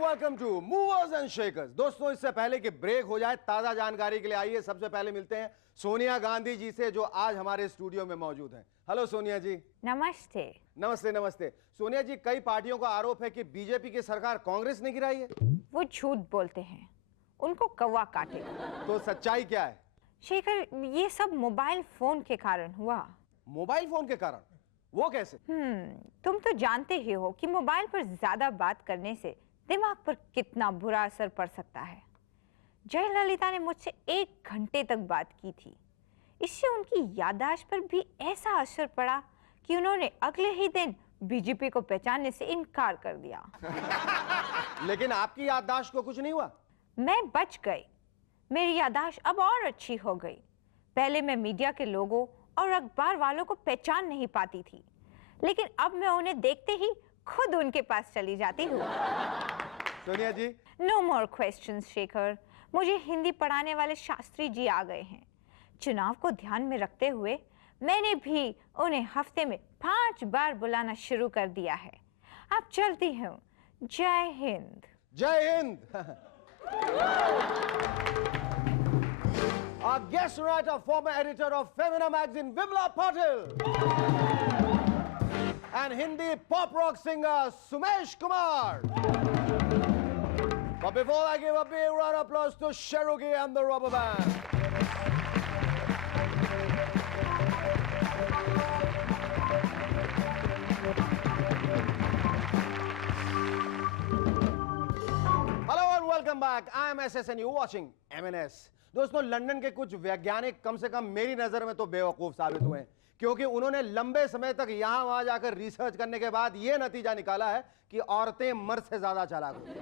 Welcome to movers and shakers. दोस्तों, इससे पहले कि ब्रेक हो जाए, ताजा जानकारी के लिए आइए सबसे पहले मिलते हैं सोनिया गांधी जी से, जो आज हमारे स्टूडियो में मौजूद हैं। हेलो सोनिया जी। नमस्ते। नमस्ते नमस्ते। सोनिया जी, कई पार्टियों का आरोप है कि बीजेपी की सरकार कांग्रेस ने गिराई है। वो झूठ बोलते हैं, उनको कौवा काटे। तो सच्चाई क्या है? शेखर, ये सब मोबाइल फोन के कारण हुआ। मोबाइल फोन के कारण? वो कैसे? तुम तो जानते ही हो कि मोबाइल पर ज्यादा बात करने से दिमाग पर कितना बुरा असर पड़ सकता है। जयललिता ने मुझसे 1 घंटे तक बात की थी। इससे उनकी याददाश्त पर भी ऐसा असर पड़ा कि उन्होंने अगले ही दिन बीजेपी को पहचानने से इनकार कर दिया। लेकिन आपकी याददाश्त को कुछ नहीं हुआ? मैं बच गई। मेरी याददाश्त अब और अच्छी हो गई। पहले मैं मीडिया के लोगों और अखबार वालों को पहचान नहीं पाती थी, लेकिन अब मैं उन्हें देखते ही खुद उनके पास चली जाती हूँ। Sonia ji. No more questions Shekhar. मुझे हिंदी पढ़ाने वाले शास्त्री जी आ गए हैं। चुनाव को ध्यान में रखते हुए मैंने भी उन्हें हफ्ते में 5 बार बुलाना शुरू कर दिया है। अब चलती हूँ। जय हिंद। जय Hind. Our guest writer, former editor of Femina magazine, Vimla Patil, and Hindi pop rock singer Sumesh Kumar. But before I give a big round of applause to Cherokee and the Rubber Band. Hello and welcome back. I am SS and you're watching MNS. दोस्तों, London के कुछ वैज्ञानिक कम से कम मेरी नजर में तो बेवकूफ साबित हुए हैं, क्योंकि उन्होंने लंबे समय तक यहां वहां जाकर रिसर्च करने के बाद यह नतीजा निकाला है कि औरतें मर्द से ज्यादा चालाक होती हैं।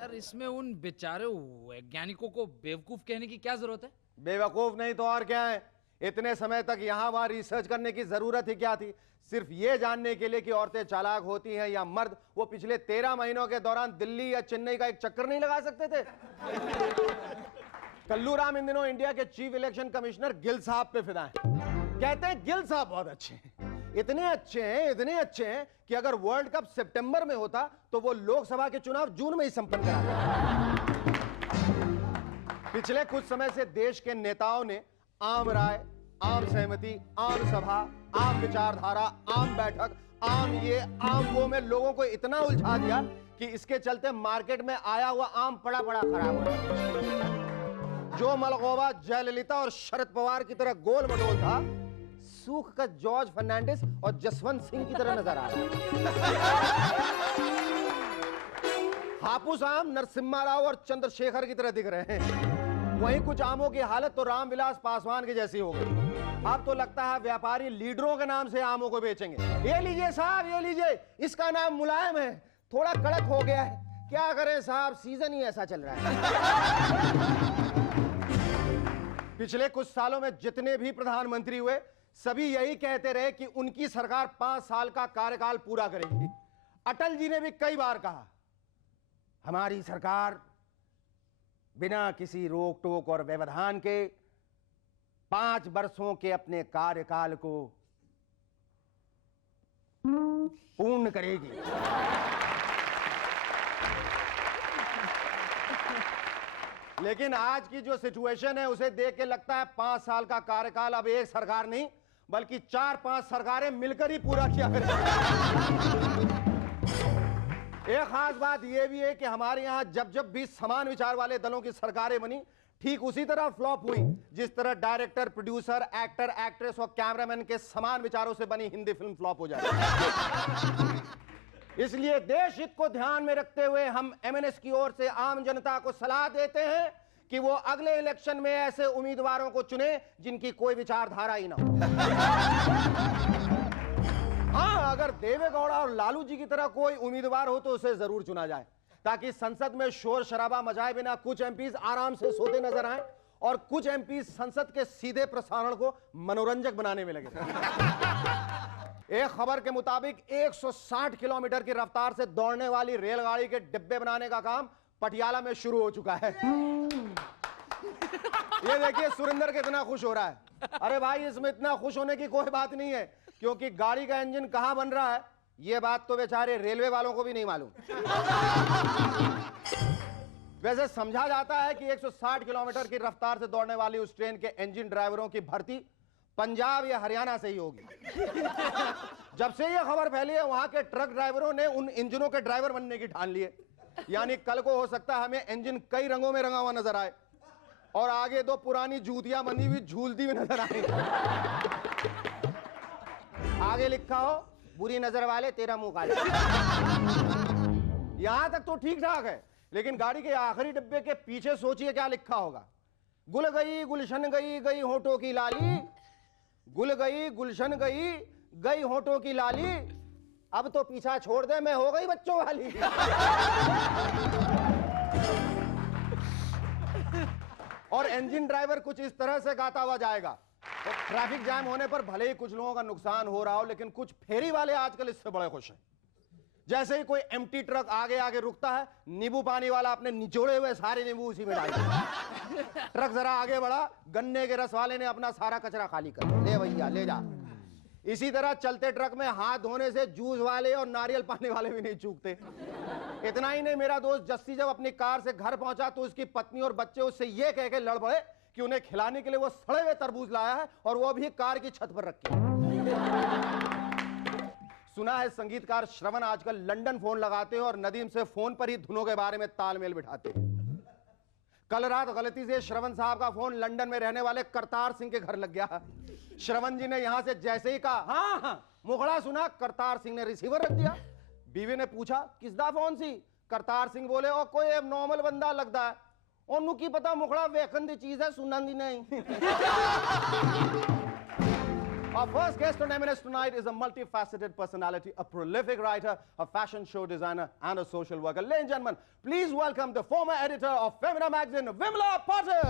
यार, इसमें उन बेचारे वैज्ञानिकों को बेवकूफ कहने की क्या जरूरत है? बेवकूफ नहीं तो और क्या है। इतने समय तक यहां वहां रिसर्च करने की जरूरत ही क्या थी? सिर्फ ये जानने के लिए कि औरतें चालाक होती हैं या मर्द, वो पिछले 13 महीनों के दौरान दिल्ली या चेन्नई का एक चक्कर नहीं लगा सकते थे? कल्लू राम इन दिनों इंडिया के चीफ इलेक्शन कमिश्नर गिल साहब पे फिदा हैं। कहते हैं गिल साहब बहुत अच्छे हैं, इतने अच्छे हैं कि अगर वर्ल्ड कप सितंबर में होता तो वो लोकसभा के चुनाव जून में ही संपन्न कराते। पिछले कुछ समय से देश के नेताओं ने आम राय, आम सहमति, आम सभा, आम विचारधारा, आम बैठक, आम ये आम वो में लोगों को इतना उलझा दिया कि इसके चलते मार्केट में आया हुआ आम पड़ा खराब हो गया। जो मलगोवा जयललिता और शरद पवार की तरह गोल मटोल था, सूख का जॉर्ज फर्नांडिस और जसवंत सिंह की तरह नजर आ रहा है। हापुस आम नरसिम्हा राव और चंद्रशेखर की तरह दिख रहे हैं। वहीं कुछ आमों की हालत तो रामविलास पासवान की जैसी हो गई। अब तो लगता है व्यापारी लीडरों के नाम से आमों को बेचेंगे। ये लीजिए साहब, ये लीजिए, इसका नाम मुलायम है, थोड़ा कड़क हो गया है, क्या करें साहब, सीजन ही ऐसा चल रहा है। पिछले कुछ सालों में जितने भी प्रधानमंत्री हुए, सभी यही कहते रहे कि उनकी सरकार 5 साल का कार्यकाल पूरा करेगी। अटल जी ने भी कई बार कहा, हमारी सरकार बिना किसी रोक टोक और व्यवधान के 5 वर्षों के अपने कार्यकाल को पूर्ण करेगी। लेकिन आज की जो सिचुएशन है उसे देख के लगता है 5 साल का कार्यकाल अब एक सरकार नहीं बल्कि 4-5 सरकारें मिलकर ही पूरा किया करेंगी। एक खास बात यह भी है कि हमारे यहां जब जब भी समान विचार वाले दलों की सरकारें बनी, ठीक उसी तरह फ्लॉप हुई जिस तरह डायरेक्टर, प्रोड्यूसर, एक्टर, एक्ट्रेस और कैमरामैन के समान विचारों से बनी हिंदी फिल्म फ्लॉप हो जाए। इसलिए देश हित को ध्यान में रखते हुए हम एमएनएस की ओर से आम जनता को सलाह देते हैं कि वो अगले इलेक्शन में ऐसे उम्मीदवारों को चुने जिनकी कोई विचारधारा ही ना हो। हाँ, अगर देवेगौड़ा और लालू जी की तरह कोई उम्मीदवार हो तो उसे जरूर चुना जाए, ताकि संसद में शोर शराबा मचाए बिना कुछ एमपीज आराम से सोते नजर आए और कुछ एमपीज संसद के सीधे प्रसारण को मनोरंजक बनाने में लगे। एक खबर के मुताबिक 160 किलोमीटर की रफ्तार से दौड़ने वाली रेलगाड़ी के डिब्बे बनाने का काम पटियाला में शुरू हो चुका है। ये देखिए सुरेंद्र कितना खुश हो रहा है। अरे भाई इसमें इतना खुश होने की कोई बात नहीं है, क्योंकि गाड़ी का इंजन कहां बन रहा है ये बात तो बेचारे रेलवे वालों को भी नहीं मालूम। वैसे समझा जाता है कि 160 किलोमीटर की रफ्तार से दौड़ने वाली उस ट्रेन के इंजन ड्राइवरों की भर्ती पंजाब या हरियाणा से ही होगी। जब से यह खबर फैली है वहां के ट्रक ड्राइवरों ने उन इंजनों के ड्राइवर बनने की ठान ली है। यानी कल को हो सकता है हमें इंजन कई रंगों में रंगा हुआ नजर आए और आगे दो पुरानी जूतियां बंधी हुई झूलती हुई नजर आए। आगे लिखा हो बुरी नजर वाले तेरा मुंह काला। यहां तक तो ठीक ठाक है, लेकिन गाड़ी के आखिरी डिब्बे के पीछे सोचिए क्या लिखा होगा। गुल गई गुलशन गई गई होठों की लाली, गुल गई गुलशन गई गई होठों की लाली, अब तो पीछा छोड़ दे मैं हो गई बच्चों वाली। और इंजन ड्राइवर कुछ इस तरह से गाता हुआ जाएगा। तो ट्रैफिक जाम होने पर भले ही कुछ लोगों का नुकसान हो रहा हो, लेकिन कुछ फेरी वाले आजकल इससे बड़े खुश हैं। जैसे ही कोई एम्प्टी ट्रक आगे आगे रुकता है, नींबू पानी वाला अपने निचोड़े हुए सारे नींबू उसी में डाल देता। ट्रक जरा आगे बढ़ा, गन्ने के रस वाले ने अपना सारा कचरा खाली कर ले भैया ले जा। इसी तरह चलते ट्रक में हाथ धोने से जूस वाले और नारियल पानी वाले भी नहीं चूकते। इतना ही नहीं, मेरा दोस्त जस्सी जब अपनी कार से घर पहुंचा तो उसकी पत्नी और बच्चे उससे ये कह के लड़ पड़े कि उन्हें खिलाने के लिए वो सड़े हुए तरबूज लाया है और वो भी कार की छत पर रखे। सुना है संगीतकार श्रवण आजकल लंदन फोन लगाते हैं और नदीम से फोन पर ही धुनों के बारे में तालमेल बिठाते हैं। कल रात गलती से श्रवण साहब का फोन लंदन में रहने वाले करतार सिंह के घर लग गया। श्रवण जी ने यहां से जैसे ही कहा हाँ हाँ मुखड़ा सुना, करतार सिंह ने रिसीवर रख दिया। बीवी ने पूछा किसदा फोन सी? करतार सिंह बोले ओ कोई नॉर्मल बंदा लगता है, ओनू की पता मुखड़ा वेखन दी चीज है सुनन दी नहीं। Our first guest on M&S tonight is a multifaceted personality, a prolific writer, a fashion show designer, and a social worker. Ladies and gentlemen, please welcome the former editor of Femina magazine, Vimla Potter.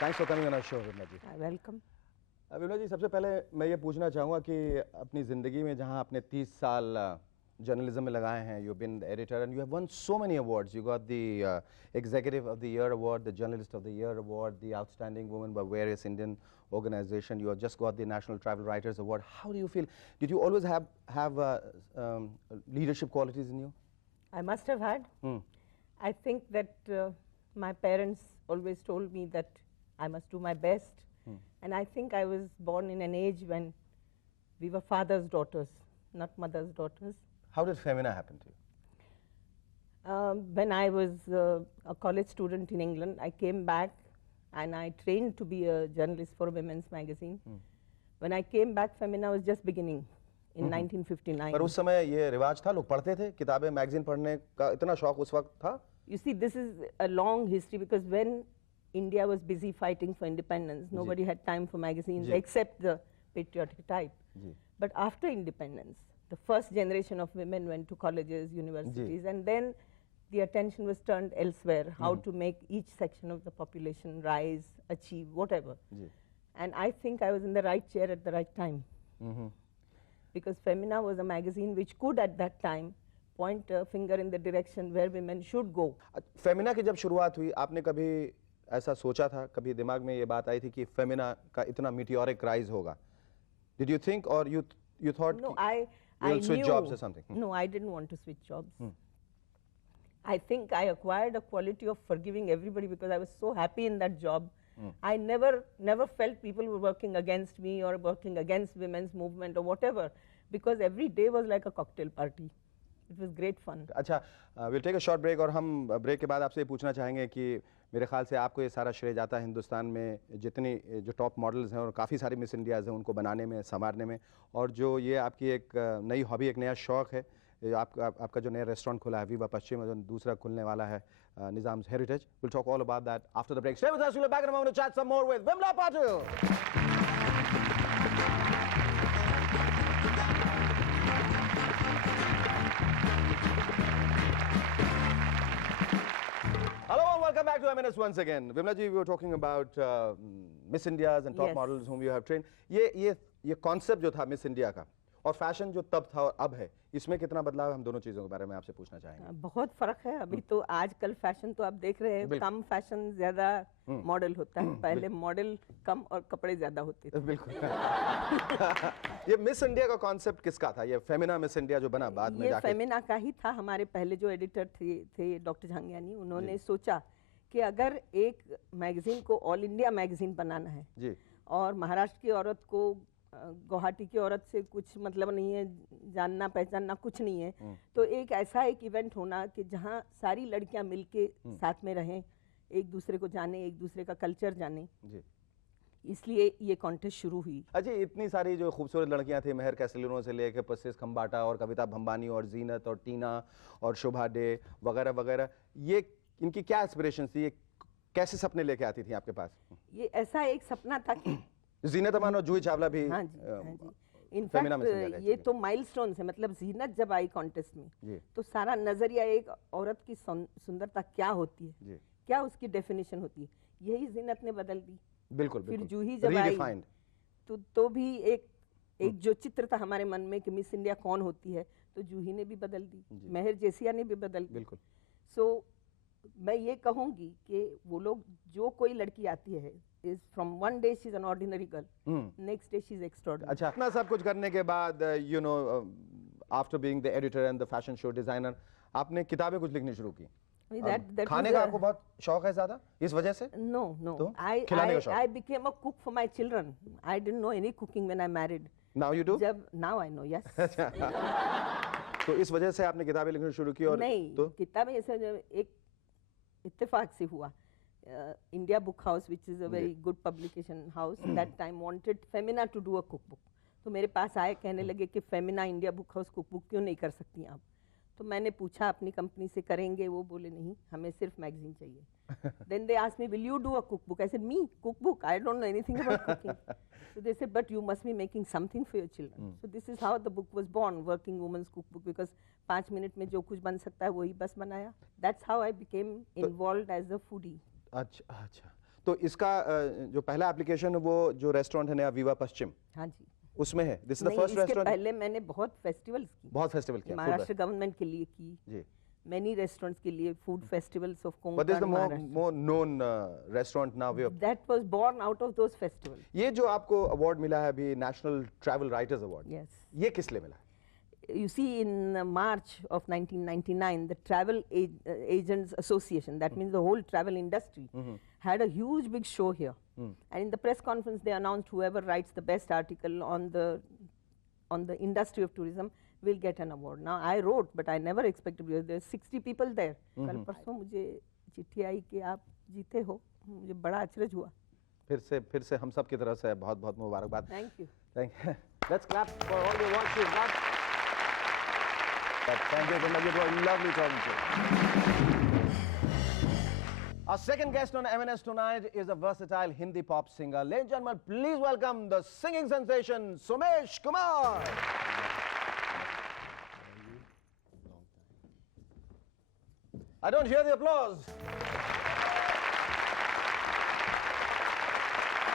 Thanks for coming on our show, Vimla ji. Welcome. Vimla ji, सबसे पहले मैं ये पूछना चाहूँगा कि अपनी ज़िंदगी में जहाँ आपने 30 साल जर्नलिज्म में लगाए हैं, you been editor and you have one so many awards. You got the executive of the year award, the journalist of the year award, the outstanding woman by various Indian organization. You have just got the National Travel Writers Award. How do you feel? Did you always have leadership qualities in you? I must have had. I think that my parents always told me that I must do my best. And I think I was born in an age when we were father's daughters, not mother's daughters. How did Femina happen to you? When I was a college student in England, I came back and I trained to be a journalist for a women's magazine. When I came back, Femina was just beginning in 1959. पर उस समय ये रिवाज था, लोग पढ़ते थे किताबें, मैगजीन पढ़ने का इतना शौक उस वक्त था? You see, this is a long history because when India was busy fighting for independence, nobody had time for magazines except the patriotic type. But after independence, the first generation of women went to colleges, universities, and then the attention was turned elsewhere, how to make each section of the population rise, achieve, whatever. And I think I was in the right chair at the right time. Because Femina was a magazine which could at that time point a finger in the direction where women should go. Femina की जब शुरुआत हुई, आपने कभी ऐसा सोचा था, कभी दिमाग में ये बात आई थी कि फेमिना का इतना meteoric rise होगा? Did you think or you thought No, you will switch jobs or something? No, I didn't want to switch jobs. I think I acquired a quality of forgiving everybody because I was so happy in that job. I never felt people were working against me or working against women's movement or whatever, because every day was like a cocktail party. It was great fun. अच्छा, we'll take a short break और हम break के बाद आपसे ये पूछना चाहेंगे कि मेरे ख्याल से आपको ये सारा श्रेय जाता है हिंदुस्तान में जितनी जो टॉप मॉडल्स हैं और काफ़ी सारी मिस इंडियाज़ हैं उनको बनाने में, संवारने में, और जो ये आपकी एक नई हॉबी, एक नया शौक़ है, आपका जो नया रेस्टोरेंट खुला है विवा पश्चिम, जो दूसरा खुलने वाला है Nizam's heritage. We'll talk all about that after the break. Stay with us. We'll be back in a moment to chat some more with Vimla Patil. back to M&S once again. Vimla ji, we were talking about Miss Indias and top Yes. models whom you have trained. ये concept जो था Miss India का और fashion जो तब था और अब है, इसमें कितना बदलाव है, हम दोनों चीजों के बारे में आपसे पूछना चाहेंगे. बहुत फर्क है अभी तो आजकल फैशन तो आप देख रहे हैं बिल्कुल। कम फैशन ज्यादा मॉडल होता है पहले मॉडल कम और कपड़े ज्यादा होते थे बिल्कुल. ये मिस इंडिया का कॉन्सेप्ट किसका था? ये फेमिना मिस इंडिया जो बना बाद में ये जाके. फेमिना का ही था हमारे पहले जो एडिटर थे डॉक्टर झांगियानी उन्होंने सोचा कि अगर एक मैगजीन को ऑल इंडिया मैगजीन बनाना है जी. और महाराष्ट्र की औरत को गुवाहाटी की औरत से कुछ मतलब नहीं है जानना पहचानना कुछ नहीं है तो एक ऐसा एक इवेंट होना कि जहाँ सारी लड़कियां मिलके साथ में रहें एक दूसरे को जाने एक दूसरे का कल्चर जाने जी. इसलिए ये कॉन्टेस्ट शुरू हुई अच्छा, इतनी सारी जो खूबसूरत लड़कियां थी, मेहर कैसलिनो से लेकर पर्सिस खम्बाटा और कविता भंबानी और जीनत और टीना और शोभा डे वगैरह वगैरह, ये इनकी क्या एस्पिरेशन थी? ये कैसे सपने लेके आती थी आपके पास? ये ऐसा एक सपना था कि जीनत अमान और जूही चावला भी हाँ जी हाँ जी फेमिना मिस इंडिया इनफैक्ट कह ये चुकी तो माइलस्टोन है मतलब जीनत जब आई कॉन्टेस्ट में जी. तो सारा नजरिया एक औरत की सुंदरता क्या होती है जी. क्या उसकी डेफिनेशन होती है यही जीनत ने बदल दी बिल्कुल फिर बिल्कुल. जूही जब आई Redefined. तो भी एक जो चित्र था हमारे मन में कि मिस इंडिया कौन होती है तो जूही ने भी बदल दी जी. मेहर जेसिया ने भी बदल दी बिल्कुल. सो मैं ये कहूंगी कि वो लोग जो कोई लड़की आती है is from one day she is an ordinary girl next day she is extraordinary अच्छा, इतना सब कुछ करने के बाद you know after being the editor and the fashion show designer, आपने किताबें कुछ लिखनी शुरू की. खाने का आपको बहुत शौक है ज्यादा इस वजह से? No, no. तो? खिलाने का शौक? I became a cook for my children. I didn't know any cooking when I married. Now you do? Now I know, yes. तो इस वजह से आपने किताबें लिखनी शुरू की और नहीं, तो किताबें ऐसे एक इत्तेफाक से हुआ. India Book House, which is a very good publication house, that time wanted Femina to do a cookbook. तो मेरे पास आए कहने लगे कि Femina India book house cookbook क्यों नहीं कर सकती आप? तो मैंने पूछा अपनी कंपनी से करेंगे? वो बोले नहीं, हमें सिर्फ मैगजीन चाहिए. Then they asked me, will you do a cookbook? I said, me? Cookbook? I don't know anything about cooking. So they said, but you must be making something for your children. So this is how the book was born, Working Woman's Cookbook, because 5 minute में जो कुछ बन सकता है वही बस बनाया. That's how I became involved as a foodie. अच्छा अच्छा. तो इसका जो पहला एप्लीकेशन है वो जो रेस्टोरेंट है नया विवा पश्चिम, हाँ जी. उसमें है. दिस इज द नहीं, फर्स्ट इसके रेस्टोरेंट. पहले मैंने बहुत फेस्टिवल्स की. बहुत फेस्टिवल किया. महाराष्ट्र गवर्नमेंट के लिए की. जी. Many restaurants के लिए food festivals of But this is the Konkan, more known restaurant now. That was born out of those festivals. ये जो आपको अवार्ड मिला है अभी, national travel writers award, Yes. ये किस लिए मिला है? You see, in March of 1999, the Travel Agents Association, that means the whole travel industry, had a huge big show here. And in the press conference, they announced whoever writes the best article on the industry of tourism will get an award. Now, I wrote, but I never expected, because there's 60 people there. कल परसों मुझे चिट्ठी आई कि आप जीते हो. मुझे बड़ा अचरज हुआ. फिर से हम सब की तरफ से बहुत बहुत मुबारकबाद. Thank you. Thank you. Let's clap for all the awards you've got. Thank you, Vimla. It was lovely talking to you. Our second guest on M&S tonight is a versatile Hindi pop singer. Ladies and gentlemen, please welcome the singing sensation, Somesh Kumar. I don't hear the applause.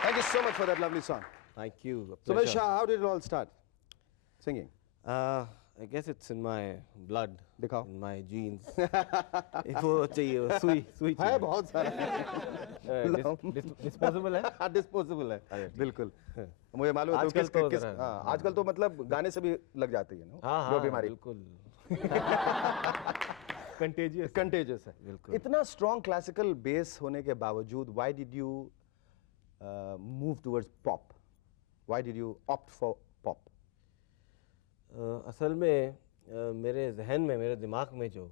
Thank you so much for that lovely song. Thank you. a Somesh, pleasure. how did it all start? Singing. I guess it's in my blood, दिखाओ. in my genes. वो चाहिए सुई है चाहिए. बहुत सारा. Disposable है? Disposable है. बिल्कुल. मुझे मालूम है आजकल तो किस जरा- हाँ, आजकल तो मतलब गाने से भी लग जाती है ना हाँ वो हाँ बीमारी. बिल्कुल. Contagious. कंटेजियस है. बिल्कुल. इतना स्ट्रॉन्ग क्लासिकल बेस होने के बावजूद why did you move towards pop? Why did you opt for pop? असल में मेरे जहन में मेरे दिमाग में जो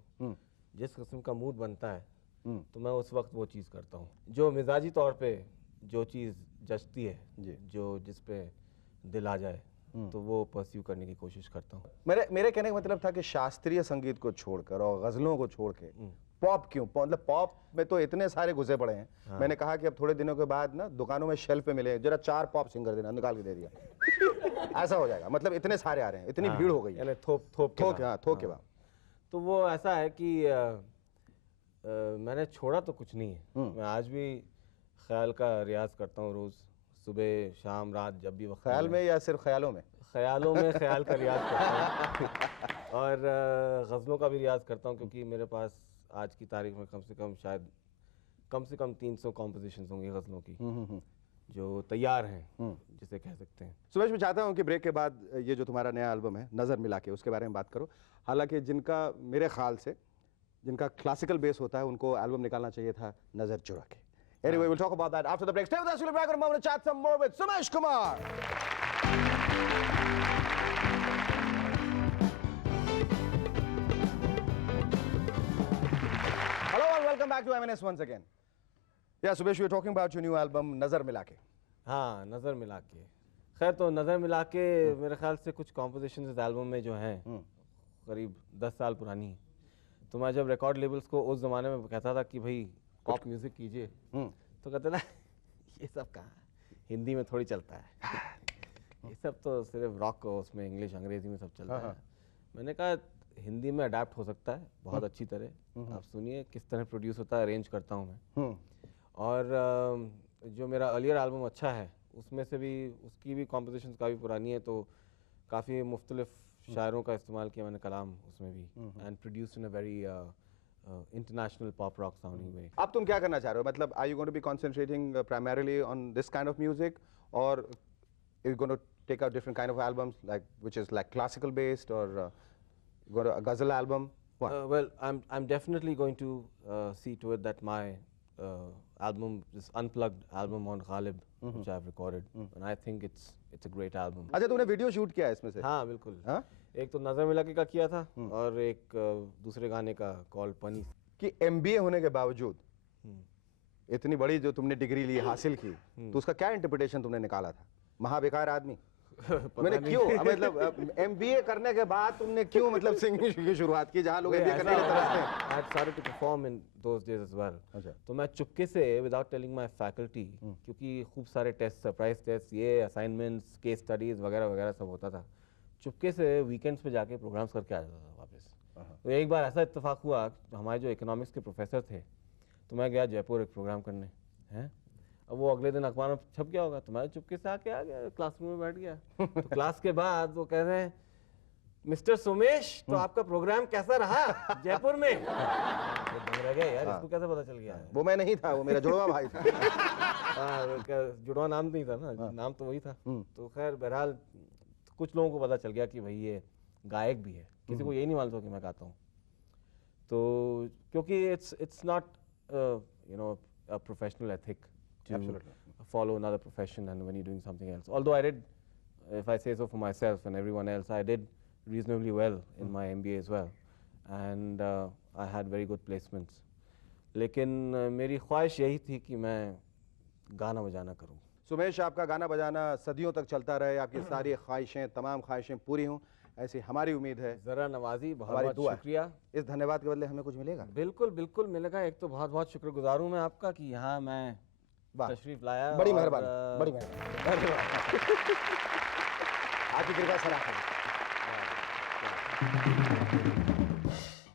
जिस किस्म का मूड बनता है तो मैं उस वक्त वो चीज़ करता हूँ जो मिजाजी तौर पे जो चीज़ जचती है जी. जो जिस पे दिल आ जाए तो वो परस्यू करने की कोशिश करता हूँ. मेरे कहने का मतलब था कि शास्त्रीय संगीत को छोड़कर और गजलों को छोड़ के पॉप क्यों? मतलब पॉप में तो इतने सारे घुसे पड़े हैं. मैंने कहा कि अब थोड़े दिनों के बाद ना दुकानों में शेल्फ पे मिले जरा 4 पॉप सिंगर देना, निकाल के दे दिया. ऐसा हो जाएगा. मतलब इतने सारे आ रहे हैं, इतनी भीड़ हो गई है. यानी थोप के थोक बाद। हाँ, थोक के बाद. तो वो ऐसा है कि मैंने छोड़ा तो कुछ नहीं है। मैं आज भी ख्याल का रियाज करता हूँ रोज़, सुबह शाम रात, जब भी वक्त ख्याल में या सिर्फ ख्यालों में? ख्यालों में ख्याल का रियाज करता हूँ और गज़लों का भी रियाज करता हूँ, क्योंकि मेरे पास आज की तारीख में कम से कम 300 कॉम्पोजिशंस होंगी गज़लों की जो तैयार हैं, जिसे कह सकते हैं। सुमेश, मैं चाहता हूँ कि ब्रेक के बाद ये जो तुम्हारा नया एल्बम है नज़र मिला के, उसके बारे में बात करो। हालांकि जिनका मेरे ख्याल से जिनका क्लासिकल बेस होता है उनको एल्बम निकालना चाहिए था नज़र चुरा के। Anyway, we'll talk about that after the break. Stay with us. We'll be back in a moment to chat some more with Sumesh Kumar. Hello and welcome back to MNS once again. Yeah, Sumesh, we were talking about your new album, Nazar Mila Ke. हाँ, नज़र मिला के। खैर, तो नज़र मिला के मेरे ख्याल से कुछ कॉम्पोजिशन इस एल्बम में जो हैं करीब 10 साल पुरानी है। तो मैं जब रिकॉर्ड लेबल्स को उस ज़माने में कहता था कि भाई पॉप म्यूज़िक कीजिए, तो कहते ना ये सब कहाँ हिंदी में थोड़ी चलता है, ये सब तो सिर्फ रॉक उसमें इंग्लिश अंग्रेज़ी में सब चलता है। मैंने कहा हिंदी में अडेप्ट हो सकता है बहुत अच्छी तरह। आप सुनिए किस तरह प्रोड्यूस होता है, अरेंज करता हूँ मैं। और जो मेरा अर्लियर एल्बम अच्छा है उसमें से भी, उसकी भी कॉम्पोजिशंस काफ़ी पुरानी है, तो काफ़ी मुख्तलिफ शायरों का इस्तेमाल किया मैंने कलाम उसमें भी, and produced in a very international pop rock sounding way. अब तुम क्या करना चाह रहे हो? मतलब are you going to be concentrating primarily on this kind of music, or are you going to take out different kind of albums like which is like classical based, or go to a ghazal album? What? Well, I'm definitely going to see to it that my album, this unplugged album on Ghalib, which I've recorded, and I think it's a great album. अच्छा, तूने video shoot किया है इसमें से? हाँ बिल्कुल। हाँ? एक तो नज़र मिला के का किया था और एक दूसरे गाने का कॉल पनी। कि MBA होने के बावजूद इतनी बड़ी जो तुमने डिग्री ली हासिल की, तो उसका क्या इंटरप्रिटेशन तुमने निकाला था? महाबेकार आदमी। मैंने क्यों, मतलब MBA करने के बाद तुमने क्यों मतलब सिंगिंग की शुरुआत की, जहाँ लोग MBA करने के लिए तरसते हैं? I had started to perform in those days as well. अच्छा। तो मैं चुपके से without telling my faculty, क्योंकि खूब सारे टेस्ट, सरप्राइज टेस्ट, ये असाइनमेंट्स, केस स्टडीज वगैरह वगैरह सब होता था, चुपके से वीकेंड्स पे जाके प्रोग्राम्स करके आ जाता था वापस। तो एक बार ऐसा इत्तेफाक हुआ, हमारे जो इकोनॉमिक्स के प्रोफेसर थे, तो मैं गया जयपुर एक प्रोग्राम करने हैं। अब वो अगले दिन अखबार में छप गया होगा, तो मैं चुपके से आके आ गया, क्लासरूम में बैठ गया। तो क्लास के बाद वो कह रहे हैं, मिस्टर सुमेश, तो आपका प्रोग्राम कैसा रहा जयपुर में? तो रह गया यार, इसको कैसे पता चल गया है? वो मैं नहीं था, वो मेरा जुड़वा भाई था। जुड़वा नाम नहीं था ना, नाम तो वही था। तो खैर बहरहाल कुछ लोगों को पता चल गया कि भाई ये गायक भी है, किसी को यही नहीं मालूम था कि मैं गाता हूँ। तो क्योंकि it's not you know a professional ethic to follow another profession and when you're doing something else. Although I did, if I say so for myself and everyone else, I did reasonably well in my MBA as well, and I had very good placements. लेकिन मेरी ख्वाहिश यही थी कि मैं गाना बजाना करूँ। सुमेश, आपका गाना बजाना सदियों तक चलता रहे, आपकी सारी ख्वाहिशें, तमाम ख्वाहिशें पूरी हों, ऐसी हमारी उम्मीद है। ज़रा नवाजी, हमारी बहुत दुआ है। शुक्रिया। इस धन्यवाद के बदले हमें कुछ मिलेगा? बिल्कुल बिल्कुल मिलेगा। एक तो बहुत बहुत शुक्रगुजार हूँ मैं आपका कि यहाँ मैं तशरीफ लाया। बड़ी और, मेहरबानी, बड़ी मेहरबानी। आपकी कृपा सराहनीय।